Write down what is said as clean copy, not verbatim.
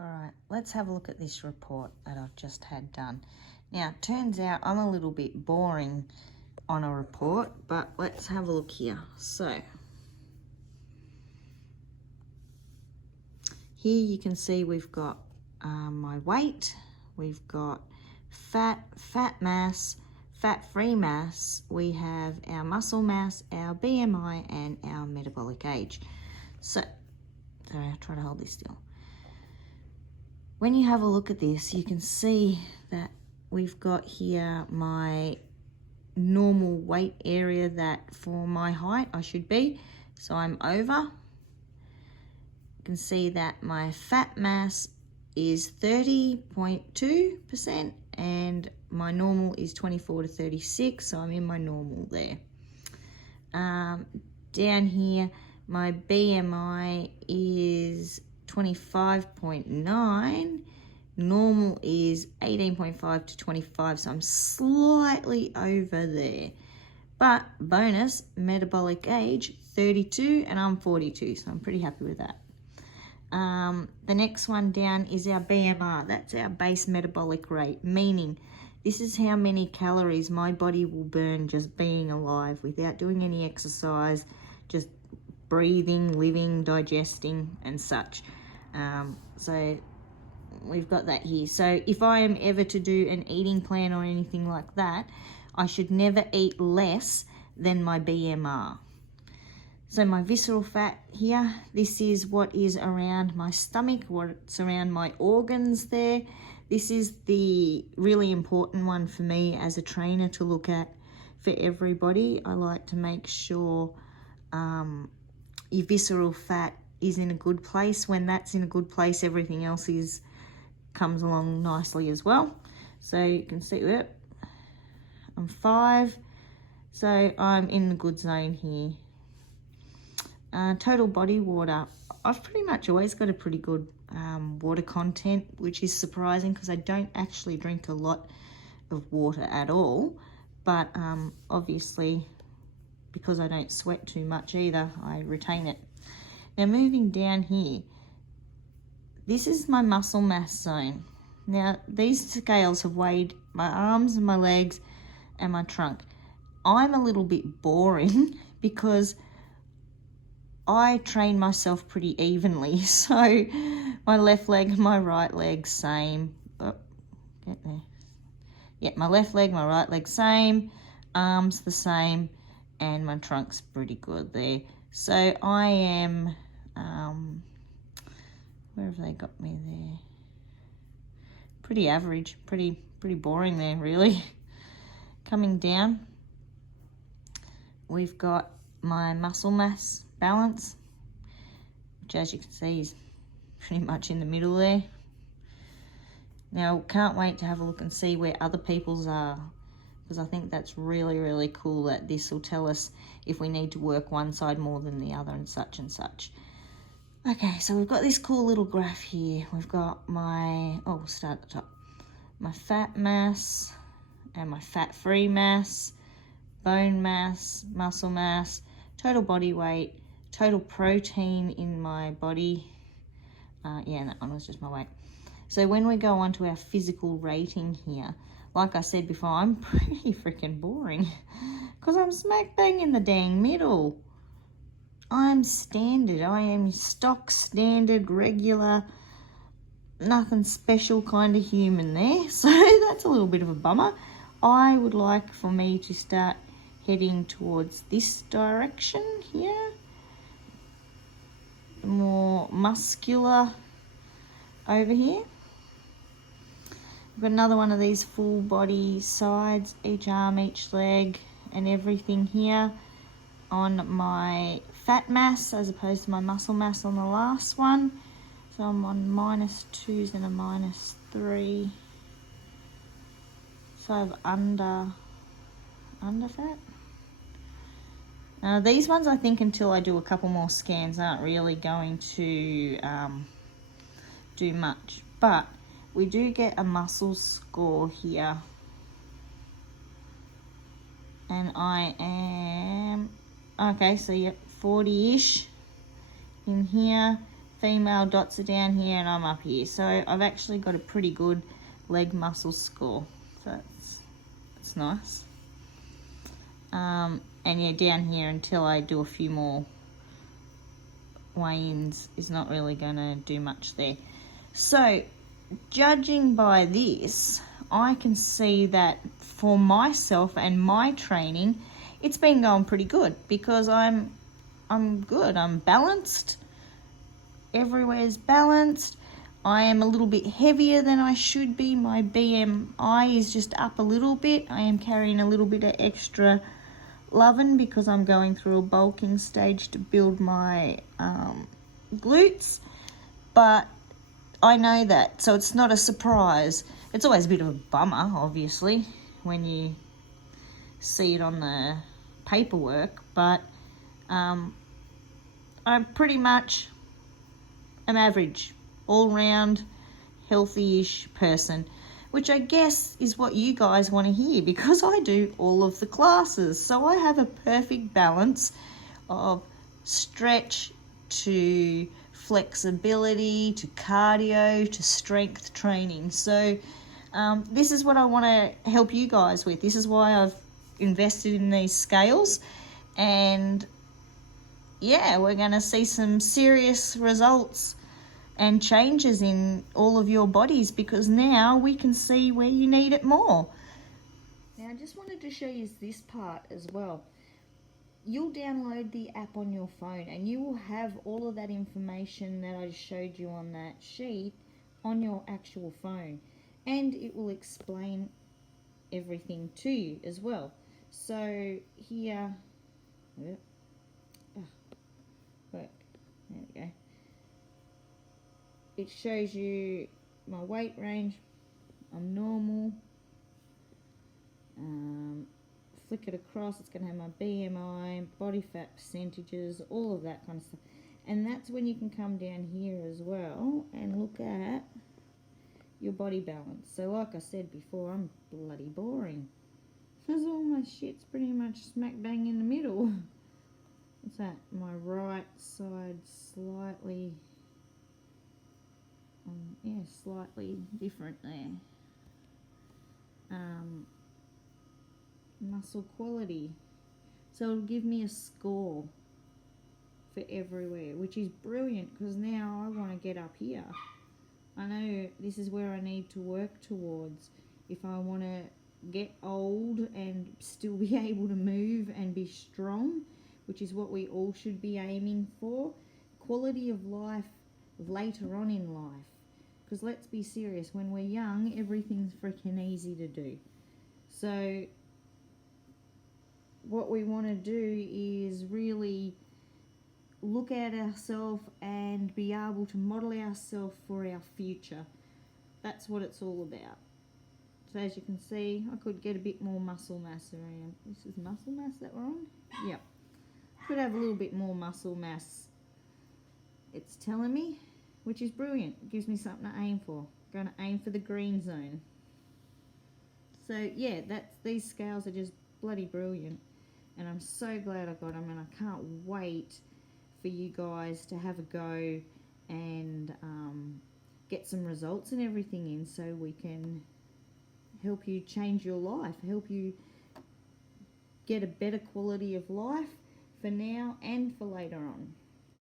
All right, let's have a look at this report that I've just had done. Now, it turns out I'm a little bit boring on a report, but let's have a look here. So, here you can see we've got my weight, we've got fat mass, fat-free mass, we have our muscle mass, our BMI, and our metabolic age. So, sorry, I'll try to hold this still. When you have a look at this, you can see that we've got here my normal weight area that for my height I should be. So I'm over. You can see that my fat mass is 30.2% and my normal is 24 to 36, so I'm in my normal there. Down here, my BMI is 25.9, normal is 18.5 to 25, so I'm slightly over there. But bonus, metabolic age 32 and I'm 42, so I'm pretty happy with that. The next one down is our BMR. That's our base metabolic rate, meaning this is how many calories my body will burn just being alive without doing any exercise, just breathing, living, digesting and such. So we've got that here. So if I am ever to do an eating plan or anything like that, I should never eat less than my BMR. So my visceral fat here, this is what is around my stomach, what's around my organs there. This is the really important one for me as a trainer to look at for everybody. I like to make sure your visceral fat is in a good place. When that's in a good place, everything else comes along nicely as well. So you can see that I'm 5, so I'm in the good zone here. Total body water. I've pretty much always got a pretty good water content, which is surprising because I don't actually drink a lot of water at all. But obviously, because I don't sweat too much either, I retain it. Now moving down here, this is my muscle mass zone. Now these scales have weighed my arms and my legs and my trunk. I'm a little bit boring because I train myself pretty evenly. So my left leg, my right leg, same. Oh, get there. Yeah, my left leg, my right leg, same. Arms the same, and my trunk's pretty good there. So I am, where have they got me there? Pretty average, pretty boring there, really. Coming down, we've got my muscle mass balance, which as you can see is pretty much in the middle there. Now, can't wait to have a look and see where other people's are, because I think that's really, really cool that this will tell us if we need to work one side more than the other and such and such. Okay, so we've got this cool little graph here. We've got my, we'll start at the top. My fat mass and my fat-free mass, bone mass, muscle mass, total body weight, total protein in my body. Yeah, and that one was just my weight. So when we go on to our physical rating here, like I said before, I'm pretty freaking boring because I'm smack bang in the dang middle. I'm standard. I am stock standard, regular, nothing special kind of human there. So that's a little bit of a bummer. I would like for me to start heading towards this direction here. More muscular over here. I've got another one of these full body sides, each arm, each leg, and everything here on my fat mass as opposed to my muscle mass on the last one. So I'm on -2s and a -3. So I've under fat. Now these ones I think until I do a couple more scans aren't really going to do much, but we do get a muscle score here, and I am okay. So yeah, 40-ish in here, female dots are down here and I'm up here. So I've actually got a pretty good leg muscle score. So that's nice. And yeah, down here until I do a few more weigh-ins is not really going to do much there. So judging by this, I can see that for myself and my training, it's been going pretty good because I'm good. I'm balanced. Everywhere's balanced. I am a little bit heavier than I should be. My BMI is just up a little bit. I am carrying a little bit of extra loving because I'm going through a bulking stage to build my glutes. But I know that, so it's not a surprise. It's always a bit of a bummer, obviously, when you see it on the paperwork, but I'm pretty much an average, all-round, healthy-ish person, which I guess is what you guys want to hear because I do all of the classes. So I have a perfect balance of stretch to flexibility to cardio to strength training. So this is what I want to help you guys with. This is why I've invested in these scales, and yeah, we're going to see some serious results and changes in all of your bodies because now we can see where you need it more. Now I just wanted to show you this part as well. You'll download the app on your phone and you will have all of that information that I showed you on that sheet on your actual phone, and it will explain everything to you as well. So here, there we go. It shows you my weight range. I'm normal. Flick it across, it's going to have my BMI, body fat percentages, all of that kind of stuff. And that's when you can come down here as well and look at your body balance. So like I said before, I'm bloody boring. Because all my shit's pretty much smack bang in the middle. What's that? My right side slightly, yeah, slightly different there. Muscle quality. So it'll give me a score for everywhere, which is brilliant because now I want to get up here. I know this is where I need to work towards if I want to get old and still be able to move and be strong, which is what we all should be aiming for. Quality of life later on in life, because let's be serious, when we're young everything's freaking easy to do. So what we want to do is really look at ourselves and be able to model ourselves for our future. That's what it's all about. So as you can see, I could get a bit more muscle mass around. This is muscle mass that we're on? Yep. Could have a little bit more muscle mass. It's telling me, which is brilliant. It gives me something to aim for. Going to aim for the green zone. So yeah, these scales are just bloody brilliant. And I'm so glad I got them, and I can't wait for you guys to have a go and get some results and everything in so we can help you change your life, help you get a better quality of life for now and for later on.